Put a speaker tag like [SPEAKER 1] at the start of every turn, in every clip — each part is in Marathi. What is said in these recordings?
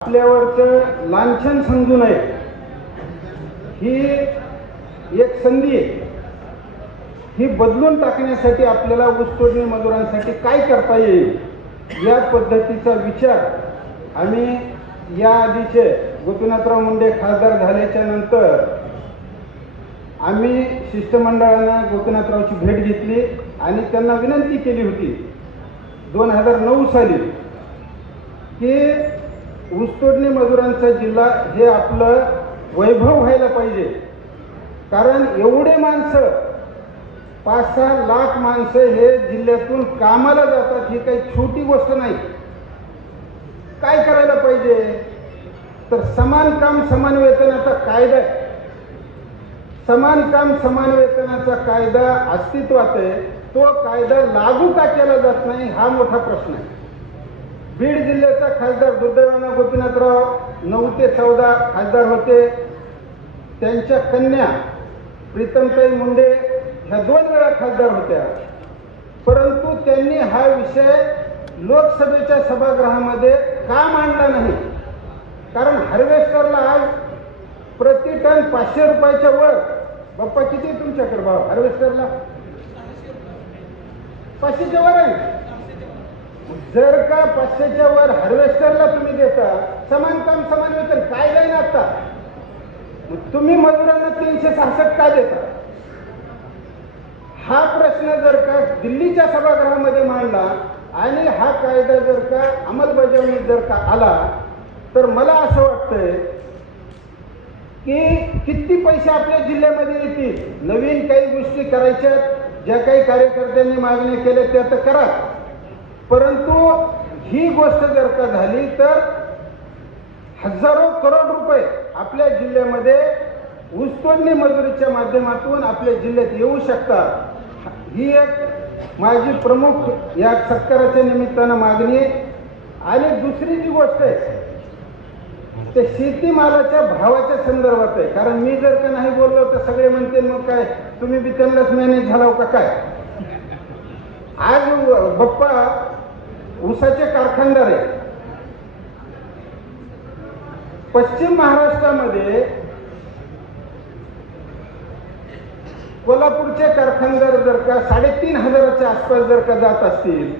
[SPEAKER 1] आपल्यावरचं लांछन समजू नये. ही एक संधी आहे. ही बदलून टाकण्यासाठी आपल्याला ऊसतोडणी मजुरांसाठी काय करता येईल या पद्धतीचा विचार आम्ही या आधीचे गोपीनाथराव मुंडे खासदार झाल्याच्यानंतर आम्ही शिष्टमंडळानं गोपीनाथरावची भेट घेतली आणि त्यांना विनंती केली होती दोन हजार नऊ साली की ऊसतोडणी मजुरांचा जिल्हा हे आपलं वैभव व्हायला पाहिजे. कारण एवढे माणसं पाच सहा लाख माणसं हे जिल्ह्यातून कामाला जातात ही काही छोटी गोष्ट नाही. काय करायला पाहिजे? तर समान काम समान वेतनाचा कायदा आहे. समान काम समान वेतनाचा कायदा अस्तित्वात आहे. तो कायदा लागू का केला जात नाही हा मोठा प्रश्न आहे. बीड जिल्ह्याचा खासदार दुर्दैवानं गोपीनाथराव नऊ ते चौदा खासदार होते. त्यांच्या कन्या प्रीतमताई मुंडे ह्या दोन वेळा खासदार होत्या. परंतु त्यांनी हा विषय लोकसभेच्या सभागृहामध्ये का मांडला नाही? कारण हार्वेस्टरला आज प्रति टन पाचशे रुपयाच्या वर बाप्पा किती तुमच्याकडे भाव हार्वेस्टरला? पाचशेच्या वर आहे. जर का पाचशेच्या वर हार्वेस्टरला तुम्ही देता समान काम समान वेतन काय जाईल आता तुम्ही मजुरांना तीनशे सहासष्ट का देता? हा प्रश्न जर का दिल्लीच्या सभागृहामध्ये मांडला आणि हा कायदा जर का अंमलबजावणी जर का आला तर मला असं वाटतंय की किती पैसे आपल्या जिल्ह्यामध्ये येतील? नवीन काही गोष्टी करायच्या ज्या काही कार्यकर्त्यांनी मागण्या केल्या त्या तर करा. परंतु ही गोष्ट जर का झाली तर हजारो करोड रुपये आपल्या जिल्ह्यामध्ये ऊसतोडणी मजुरीच्या माध्यमातून आपल्या जिल्ह्यात येऊ शकतात. ही एक माझी प्रमुख या सत्काराच्या निमित्तानं मागणी आहे. आणि दुसरी जी गोष्ट आहे ते शेतीमालाच्या भावाच्या संदर्भात आहे. कारण मी जर का नाही बोललो तर सगळे म्हणते मग काय तुम्ही बी त्यांनाच मॅनेज झाला का काय? आज बप्पा ऊसाचे कारखानदार आहे पश्चिम महाराष्ट्रामध्ये कोल्हापूरचे कारखानदार जर का साडेतीन हजाराच्या आसपास जर का जात असतील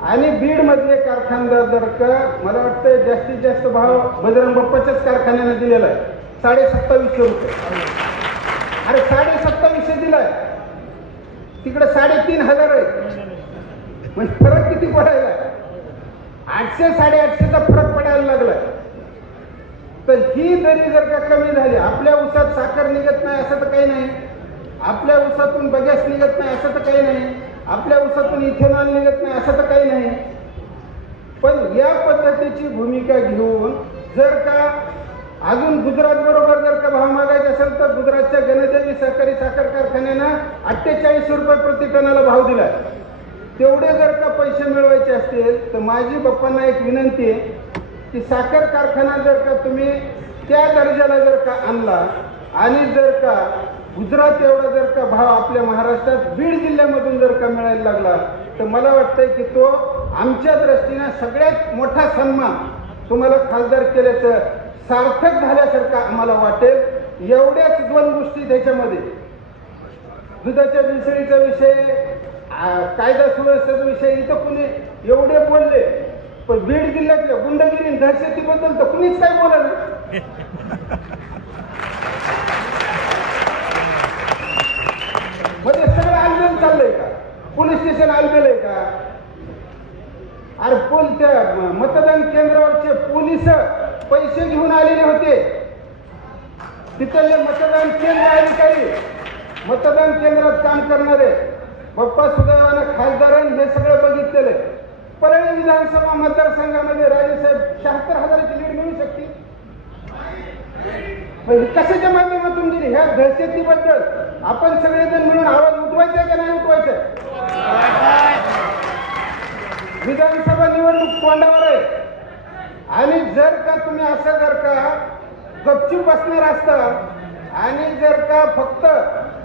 [SPEAKER 1] आणि बीडमधले कारखानदार जर का मला वाटतं जास्तीत जास्त भाव बजरंग बाप्पाच्याच कारखान्याने दिलेला आहे. साडे सत्तावीसशे रुपये. अरे साडे सत्तावीसशे दिलाय. तिकडे साडेतीन हजार आहे म्हणजे फरक किती पडायला? आठशे साडेआठशेचा फरक पडायला लागलाय तर ही दरी जर का कमी झाली आपल्या ऊसात साखर निघत नाही असं तर काही नाही. आपल्या ऊसातून बगॅस निघत नाही असं तर काही नाही. आपल्या उसातून इथेनॉल निघत नाही असं तर काही नाही. पण या पद्धतीची भूमिका घेऊन जर का अजून गुजरात बरोबर जर का भाव मागायचा असेल तर गुजरातच्या गणदेवी सहकारी साखर कारखान्यानं अठ्ठेचाळीस रुपये प्रति टनाला भाव दिला तेवढे जर का पैसे मिळवायचे असतील तर माझी बाप्पांना एक विनंती आहे की साखर कारखाना जर का तुम्ही त्या दर्जाला जर का आणला आणि जर का गुजरात एवढा जर का भाव आपल्या महाराष्ट्रात बीड जिल्ह्यामधून जर का मिळायला लागला तर मला वाटतंय की तो आमच्या दृष्टीनं सगळ्यात मोठा सन्मान तुम्हाला खासदार केल्याचं सार्थक झाल्यासारखं आम्हाला वाटेल. एवढ्याच दोन गोष्टी त्याच्यामध्ये. दुधाच्या मिसळीचा विषय कायदा सुव्यवस्थेचा विषय इथं कुणी एवढे बोलले पण बीड जिल्ह्यातल्या गुंडगिरी दहशतीबद्दल तर कुणीच काय बोललं म्हणजे सगळं आलबेल चाललंय का? पोलीस स्टेशन आलबेल आहे का? अरे पोल त्या मतदान केंद्रावरचे पोलीस पैसे घेऊन आलेले होते? तिथले मतदान केंद्र अधिकारी मतदान केंद्रात काम करणारे. बाप्पा सुदैवानं खासदारांनी हे सगळं बघितलेलं आहे. परळी विधानसभा मतदारसंघामध्ये राजेसाहेब शहात्तर हजाराची लीड मिळू शकते? कशाच्या माध्यमातून दिली? ह्या दहशतीबद्दल आपण सगळेजण मिळून आवाज उठवायचा का नाही उठवायचा विधानसभा निवडणूक तोंडावर आहे. आणि जर का तुम्ही असं जर का गपचूप बसणार असता आणि जर का फक्त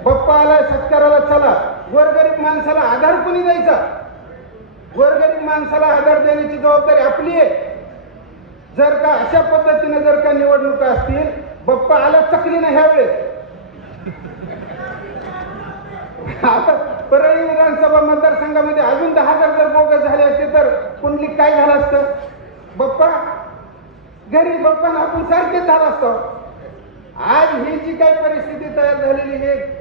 [SPEAKER 1] बप्पा आला सत्काराला चला गोरगरीब माणसाला आधार कोणी द्यायचा? गोरगरीब माणसाला आधार देण्याची जबाबदारी आपली आहे. जर का अशा पद्धतीने जर का निवडणुका असतील बाप्पा आला चकली ना ह्यावेळेस. आता परळी विधानसभा मतदारसंघामध्ये अजून दहा हजार जर बोगस झाले असते तर कुंडली काय झालं असतं? बाप्पा घरी बाप्पा आपण सारखेच झालं असतं. आज ही जी काही परिस्थिती तयार झालेली आहे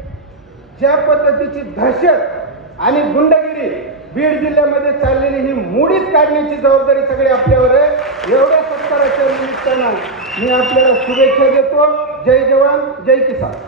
[SPEAKER 1] ज्या पद्धतीची दहशत आणि गुंडगिरी बीड जिल्ह्यामध्ये चाललेली ही मुडीत काढण्याची जबाबदारी सगळी आपल्यावर आहे. एवढ्या सत्काराच्या निमित्तानं मी आपल्याला शुभेच्छा देतो. जय जवान जय किसान.